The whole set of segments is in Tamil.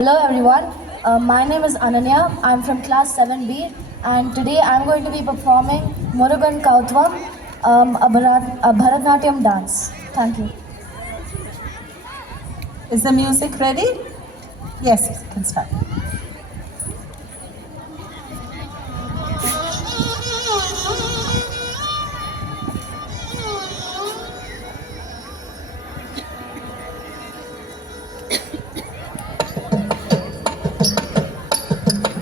Hello everyone, my name is Ananya. I'm from class 7B and today I'm going to be performing Murugan Kautvam, a Bharatanatyam dance. Thank you. Is the music ready? Yes, you can start.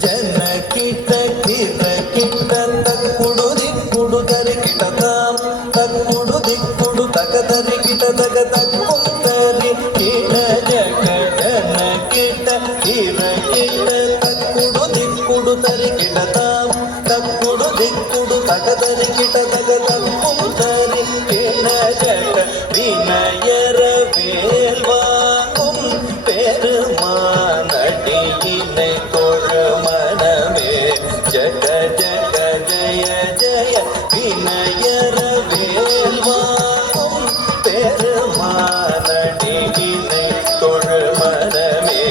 ಜನಕಿಟ ಕಿಟ ಕಿಟ ತಕ್ಕುಡು ದಿಕ್ಕುಡು ತರಿ ಕಿಟತಾಂ ತಕ್ಕುಡು ದಿಕ್ಕುಡು ತಕ ತರಿ ಕಿಟ ತಕ ತಕ್ಕುತ್ತರಿ ಕಿಟ ಜಗ ಜನಕಿಟ ಕಿಟ ಕಿಟ ತಕ್ಕುಡು ದಿಕ್ಕುಡು ತರಿ ಕಿಟತಾಂ ತಕ್ಕುಡು ದಿಕ್ಕುಡು ತಕ ತರಿ ಕಿಟ ತಕ ತಕ್ಕುತ್ತರಿ ಕಿಟ ಜಗ ವಿನಯರ வேல்வாங்கும் பெருமானடியினை தொழுமனமே ஜக ஜக ஜய ஜய வினயர வேல்வாங்கும் பெருமானடியினை தொழுமனமே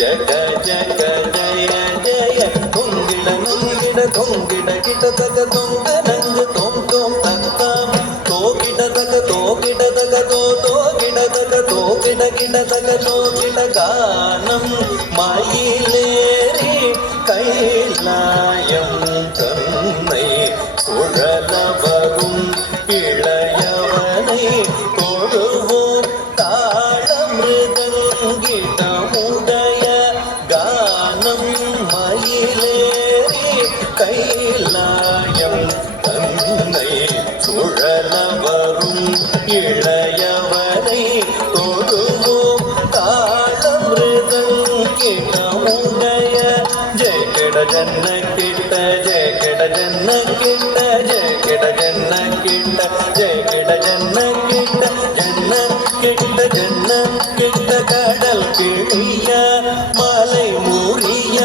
ஜக ஜக ஜய ஜய தொங்கிட நுங்கிட தொங்கிட கிட்ட தக தொங்க நங்கு தொம் தொம் தத்தாம் தோகிட தக தோகிட தக தோ தோகிட தக தோகிட கிட தக தோகிட கானம் மயிலேறி கைலாயம் தன்னை சுழலவரும் இளையவனை தொழுவோம் தாளமிருதங்கிடமுடைய கானம் மயிலேறி கைலாயம் தன்னை சுழலவரும் இளையவனை தொழுவோம் தாளமிருதங்கிடமுடைய ஜெய கிட ஜன்ன கிட்ட ஜெய கிட ஜன்ன கிட்ட ஜெய கிட ஜன்ன கிட்ட ஜெய கிட ஜன்ன கிட்ட ஜன்ன கிட்ட ஜன்ன கிட்ட கடல் கிளிய மலை முறிய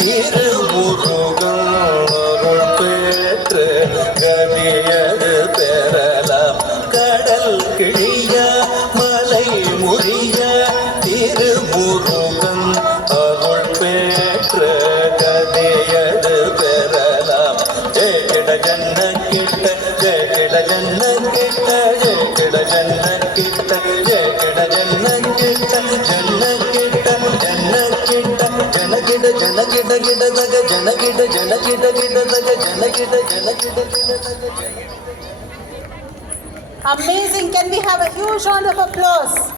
திருமுருகன் அருள் பெற்று கதியது பெறலாம் கடல் கிளிய மலை முறிய திருமுருகன் அருள் பெற்று கதியது பெறலாம் ஜெய கிட ஜன்ன கிட்ட ஜெய கிட ஜன்ன கிட்ட ஜெய கிட ஜன்ன கிட்ட ஜெய கிட ஜன்ன கிட்ட ஜன்ன கிட்ட ஜன்ன கிட்ட ஜனகிட ஜனகிட கிட தக ஜனகிட ஜனகிட கிட தக ஜனகிட ஜனகிட கிட தக Amazing. Can we have a huge round of applause?